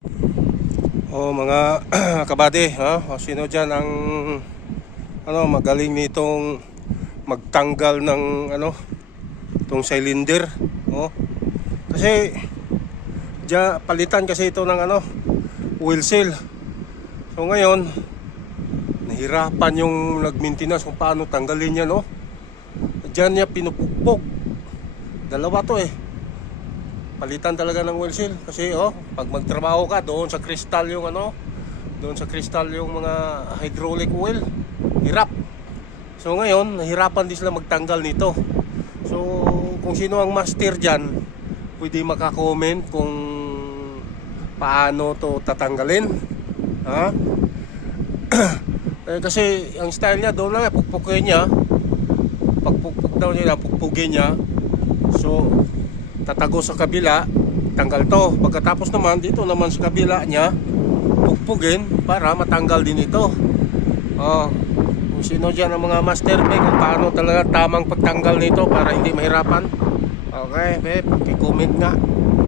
Mga kabady, ha? Sino dyan ang magaling nitong magtanggal ng itong cylinder, kasi palitan kasi ito ng oil seal. So ngayon nahirapan yung nag-maintenance kung paano tanggalin niya, Diyan niya pinupukpok. Dalawa to palitan talaga ng oil seal kasi pag magtrabaho ka doon sa kristal yung mga hydraulic oil, hirap. So ngayon nahirapan din sila magtanggal nito. So kung sino ang master dyan, pwede makakomment kung paano to tatanggalin, ha? Kasi ang style niya doon lang, pukpukin niya, pagpukpuk daw niya, pukpugin niya. So tatago sa kabila, tanggal to. Pagkatapos naman dito naman sa kabila niya, pukpugin para matanggal din ito. Kung sino dyan ang mga master kung paano talaga tamang pagtanggal nito para hindi mahirapan, okay, babe, i-comment nga.